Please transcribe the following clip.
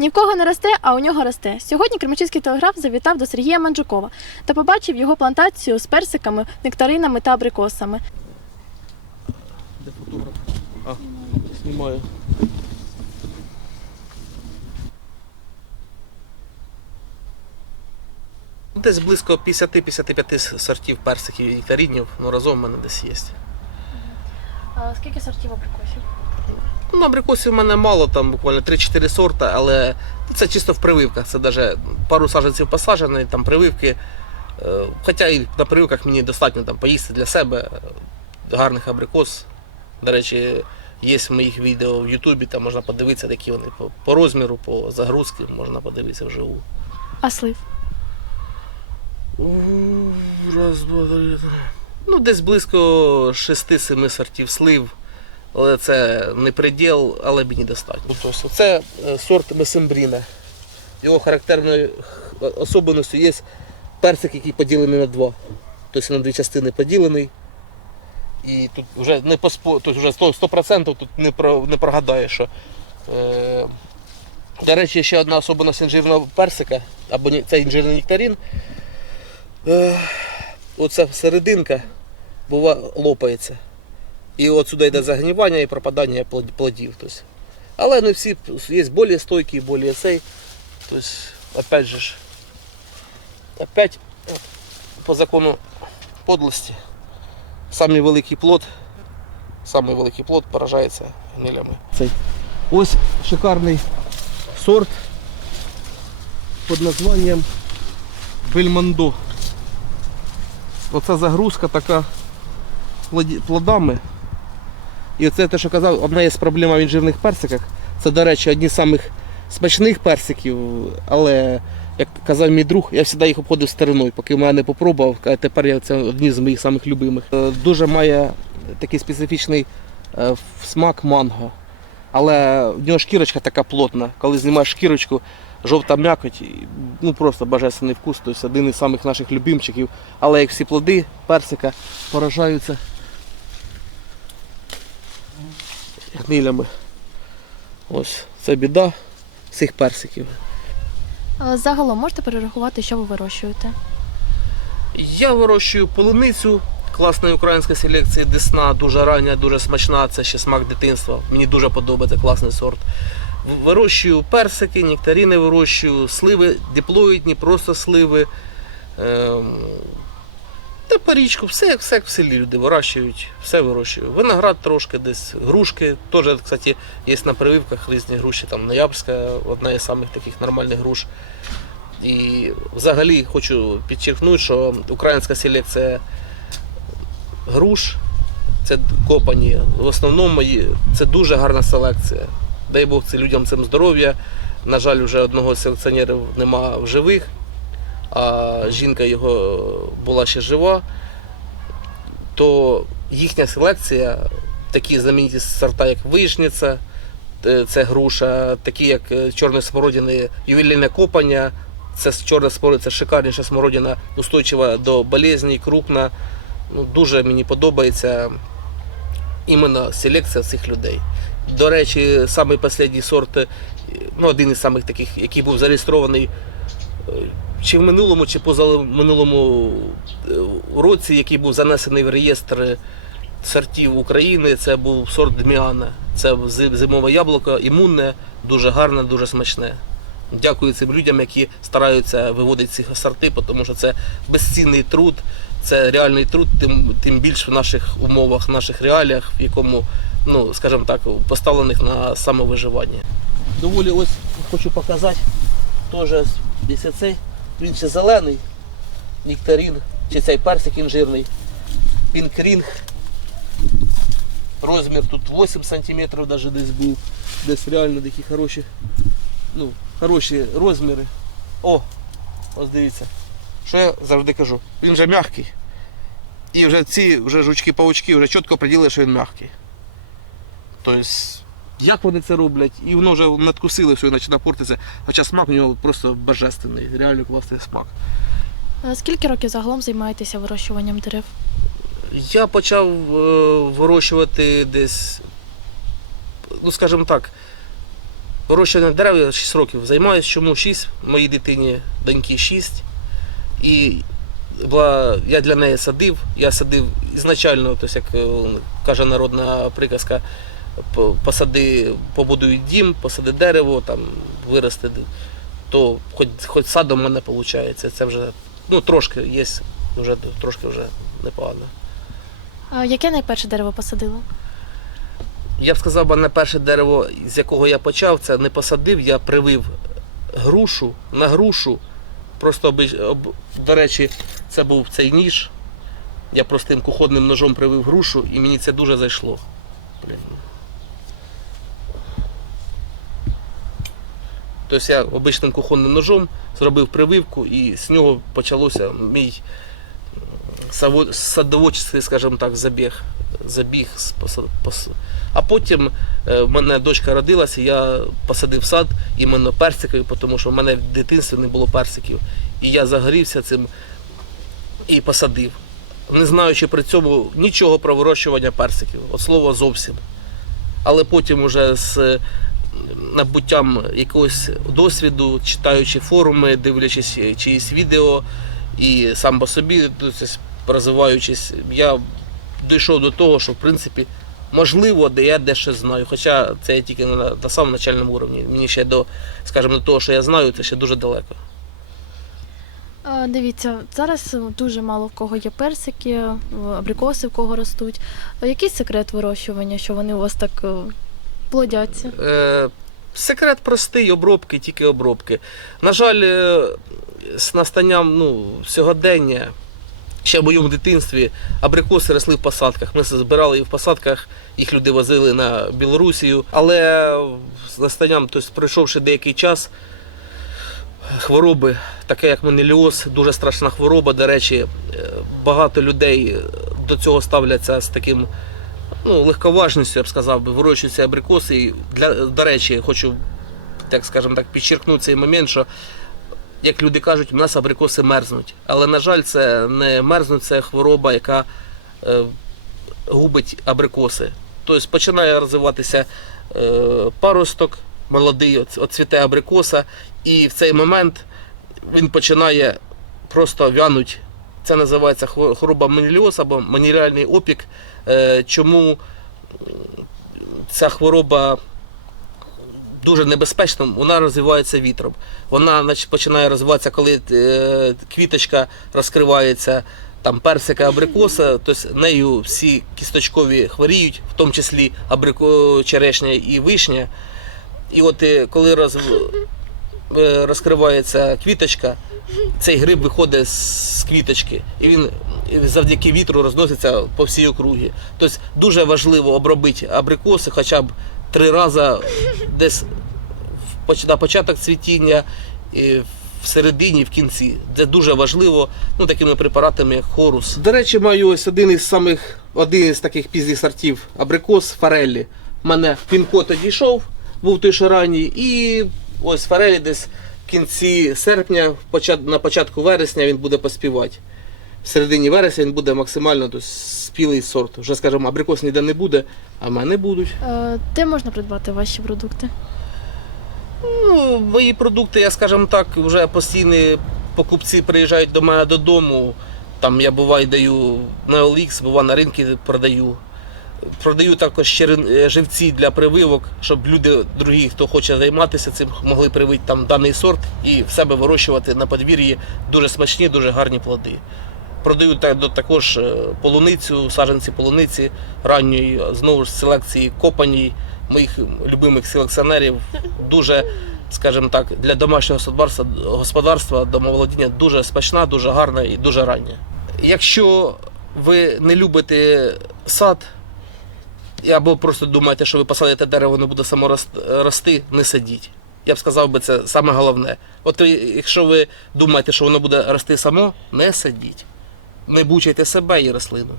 Ні в кого не росте, а у нього росте. Сьогодні Кременчуцький телеграф завітав до Сергія Манджукова та побачив його плантацію з персиками, нектаринами та абрикосами. Де фотограф? А, знімаю. Десь близько 50-55 сортів персиків і нектаринів, ну разом в мене десь є. А скільки сортів абрикосів? Ну, абрикосів в мене мало, там буквально 3-4 сорта, але це чисто в прививках. Це навіть пару саджанців посаджені, там прививки. Е, Хоча і на прививках мені достатньо там поїсти для себе е, гарних абрикос. До речі, є в моїх відео в Ютубі, там можна подивитися, які вони по, по розміру, по загрузці, можна подивитися вживу. А слив? Раз, два, три. Ну, десь близько 6-7 сортів слив. Але це не приділ, але мені достатньо. Тобто це е, сорт месембріна. Його характерною особливістю є персик, який поділений на два. Тобто на дві частини поділений. І тут вже не поспо... тут вже 100%, 100% тут не, про... не прогадаєш, що. Е... До речі, ще одна особливість інжирного персика, або ні- це інжирний нектарин. Е... Оця серединка бува лопається. І от сюди йде загнівання і пропадання плодів. Тобто. Але не всі є більш стойкі, більш цей. Тобто, опять же ж, опять е, по закону подлості, самий великий плод, самий великий плод поражається гнилями. Ось шикарний сорт під названням Бельмондо. Оця загрузка така плодами. І оце те, що казав, одна із проблем в інжирних персиках. Це, до речі, одні з самих смачних персиків, але, як казав мій друг, я завжди їх обходив стариною, поки в мене не попробував, а тепер я це одні з моїх самих любимих. Е, Дуже має такий специфічний е, смак манго. Але в нього шкірочка така плотна. Коли знімаєш шкірочку, жовта м'якоть, ну просто божественний вкус, тобто один із самих наших любимчиків. Але як всі плоди персика поражаються гнилями. Ось це біда цих персиків. Загалом можете перерахувати, що ви вирощуєте? Я вирощую полуницю класної української селекції Десна, дуже рання, дуже смачна, це ще смак дитинства. Мені дуже подобається класний сорт. Вирощую персики, нектарини вирощую, сливи диплоїдні, просто сливи. Та парічку, все, як- все в селі люди вирощують, все вирощую. Виноград трошки десь, грушки, теж, кстати, є на прививках різні груші, там Ноябрьська, одна із самих таких нормальних груш. І взагалі хочу підчеркнути, що українська селекція груш, це копані. В основному це дуже гарна селекція. Дай Бог це людям цим здоров'я. На жаль, вже одного з селекціонерів нема в живих, а жінка його була ще жива. То їхня селекція, такі знамениті сорта, як вишниця, е, це груша, такі як е, чорні смородини, ювелірне копання, це чорна смородина, це шикарніша смородина, устойчива до болезней, крупна. Ну, дуже мені подобається іменно селекція цих людей. До речі, самий останній сорт, е, ну, один із самих таких, який був зареєстрований чи в минулому, чи позаминулому е, році, який був занесений в реєстр сортів України, це був сорт Дміана. Це зимове яблуко, імунне, дуже гарне, дуже смачне. Дякую цим людям, які стараються виводити ці сорти, тому що це безцінний труд, це реальний труд, тим, тим більш в наших умовах, в наших реаліях, в якому, ну, скажімо так, поставлених на самовиживання. Доволі ось хочу показати теж цей, він ще зелений, нектарин, чи цей персик інжирний, пінкрінг. Розмір тут 8 см навіть десь був. Десь реально такі хороші, ну, хороші розміри. О, ось дивіться. Що я завжди кажу? Він вже м'який. І вже ці вже жучки-паучки вже чітко приділили, що він м'який. Тобто, як вони це роблять? І воно вже надкусили, все і починає портитися. Хоча смак у нього просто божественний, реально класний смак. А Скільки років загалом займаєтеся вирощуванням дерев? Я почав е, вирощувати десь, ну скажімо так, Вирощування дерев я 6 років займаюся. Чому 6? Моїй дитині доньки 6. І була, я для неї садив. Я садив ізначально, тобто, як е, каже народна приказка, посади, побудуй дім, посади дерево, там, вирости, то хоч, хоч садом в мене виходить. Це вже ну, трошки є, вже, трошки вже непогано. А яке найперше дерево посадили? Я б сказав, би, на перше дерево, з якого я почав, це не посадив, я привив грушу на грушу. Просто об- до речі, це був цей ніж. Я простим кухонним ножом привив грушу і мені це дуже зайшло. Тобто я обичним кухонним ножом зробив прививку і з нього почалося мій садоводчий, скажімо так, забіг. забіг А потім е, в мене дочка родилася, я посадив сад іменно персиковий, тому що в мене в дитинстві не було персиків. І я загорівся цим і посадив, не знаючи при цьому нічого про вирощування персиків. От слово зовсім. Але потім уже з е, набуттям якогось досвіду, читаючи форуми, дивлячись чиїсь відео і сам по собі, розвиваючись, я дійшов до того, що в принципі можливо, де я дещо знаю. Хоча це я тільки на, на самому начальному уровні. Мені ще до, скажімо, до того, що я знаю, це ще дуже далеко. Дивіться, зараз е, дуже мало в кого є персики, абрикоси в кого ростуть. Який секрет вирощування, що вони у вас так е, плодяться? Е, секрет простий, обробки, тільки обробки. На жаль, е, з настанням ну, сьогодення, ще в моєму дитинстві, абрикоси росли в посадках. Ми збирали їх в посадках, їх люди возили на Білорусію. Але з настанням, тобто, пройшовши деякий час, хвороби, таке як менеліоз, дуже страшна хвороба. До речі, е, багато людей до цього ставляться з таким ну, легковажністю, я б сказав би, вирощуються абрикоси. І для, до речі, хочу, так скажемо так, підчеркнути цей момент, що як люди кажуть, у нас абрикоси мерзнуть. Але, на жаль, це не мерзнуть, це хвороба, яка е, губить абрикоси. Тобто починає розвиватися е, паросток, молодий, оц- оцвіте абрикоса, і в цей момент він починає просто вянуть. Це називається хвороба менеліоз або маніліальний опік. Е, Чому ця хвороба дуже небезпечна, вона розвивається вітром. Вона починає розвиватися, коли е, квіточка розкривається, там персика, абрикоса, тобто нею всі кісточкові хворіють, в тому числі абрико, черешня і вишня. І от е, коли роз, розкривається квіточка, цей гриб виходить з квіточки, і він завдяки вітру розноситься по всій округі. Тобто дуже важливо обробити абрикоси хоча б три рази десь на початок цвітіння, в середині, в кінці. Це дуже важливо ну, такими препаратами, як хорус. До речі, маю ось один із самих один із таких пізніх сортів абрикос Фареллі. У мене пін-код одійшов, був той що ранній, і ось Фарелі десь в кінці серпня, на початку вересня він буде поспівати. В середині вересня він буде максимально тобто, спілий сорт. Вже скажімо, абрикос ніде не буде, а в мене будуть. Е, Де можна придбати ваші продукти? Ну, мої продукти, я скажімо так, вже постійні покупці приїжджають до мене додому. Там я буваю даю на OLX, буваю на ринки продаю. Продаю також е, живці для прививок, щоб люди, другі, хто хоче займатися цим, могли привити там даний сорт і в себе вирощувати на подвір'ї дуже смачні, дуже гарні плоди. Продаю також е, полуницю, саджанці полуниці ранньої, знову ж селекції копаній, моїх любимих селекціонерів. Дуже, скажімо так, для домашнього господарства, домоволодіння дуже смачна, дуже гарна і дуже рання. Якщо ви не любите сад, або просто думаєте, що ви посадите дерево, воно буде само рости, не садіть. Я б сказав би, це саме головне. От якщо ви думаєте, що воно буде рости само, не садіть. Не бучайте себе і рослину.